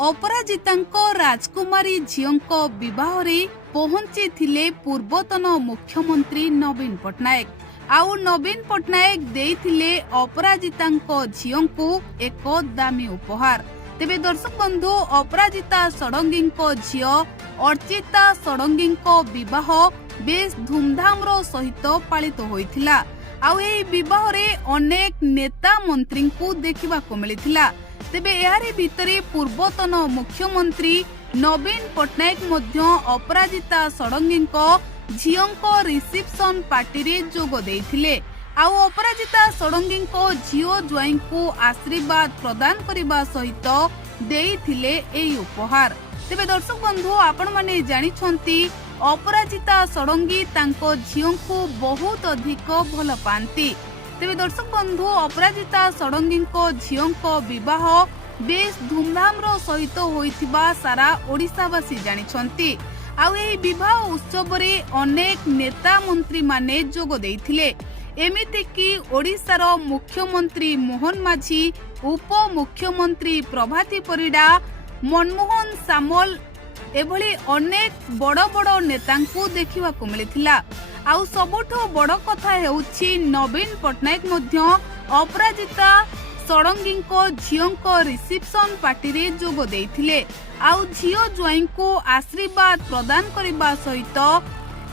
अपराजितांको राजकुमारी झीओंको विवाहरे पहुंची पूर्वतन मुख्यमंत्री नवीन पट्टनायक। आउ नवीन पट्टनायक देइथिले अपराजितांको झीओंको एक दामी उपहार। तेबे दर्शक बंधु, अपराजिता षडंगींको झीओ अर्चिता षडंगींको विवाह बेस धूमधाम रो सहित पालित होइथिला। आउ एही विवाहरे अनेक नेता मंत्री को देखिबा को मिलिथिला। तेबे एहारी भितरे पूर्वतन मुख्यमंत्री नवीन पट्टनायक मध्य अपराजिता षडंगींको झीओंको रिसेप्शन पार्टी रे जोग देइथिले। आउ अपराजिता षडंगींको झीओ ज्वाईंको आशीर्वाद प्रदान करिबा सहित देइथिले एही उपहार। तेबे दर्शक बंधु, आपण माने जानिछंती अपराजिता षडंगी तांको झीओंको बहुत अधिक भल पांती। तेबे दर्शक बंधु, अपराजिता षडंगींको झीओंको विवाह बेस धूमधाम रो सहित होइथिबा सारा ओडिसावासी जानिछंती। आउ एही विवाह उत्सव रे अनेक नेता मंत्री माने जोग देइथिले। एमिति कि ओडिशार मुख्यमंत्री मोहन माझी, उप मुख्यमंत्री प्रभाती परिडा, मनमोहन सामल एभली अनेक बड़ बड़ नेतांकु देखिबा को मिलिथिला। आउ सबुठो बड़ कथा हेउछि नवीन पट्टनायक मध्य अपराजिता षडंगींको झीओंको रिसेप्शन पार्टी रे जोग देइथिले। आउ झीओ ज्वाईंको आशीर्वाद प्रदान करिबा सहित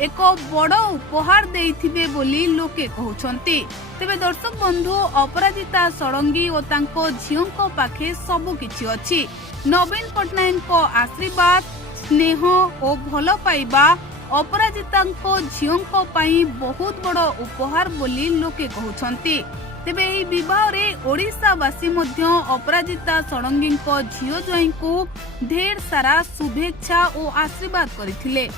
एक बड़ उपहार देइथिबे बोली लोके कहउछंती। तेबे दर्शक बंधु, अपराजिता षडंगी ओ तांको झीओंको पाखे सबु किछि अछि। नवीन पट्टनायकको आशीर्वाद, स्नेह ओ भल पाइबा अपराजितांको झीओंको पाई बहुत बड़ उपहार बोली लोके कहउछंती। तेबे एही विवाह रे ओडिसावासी मध्य अपराजिता षडंगींको झीओ ज्वाईंको ढेर सारा शुभेच्छा ओ आशीर्वाद करिथिले।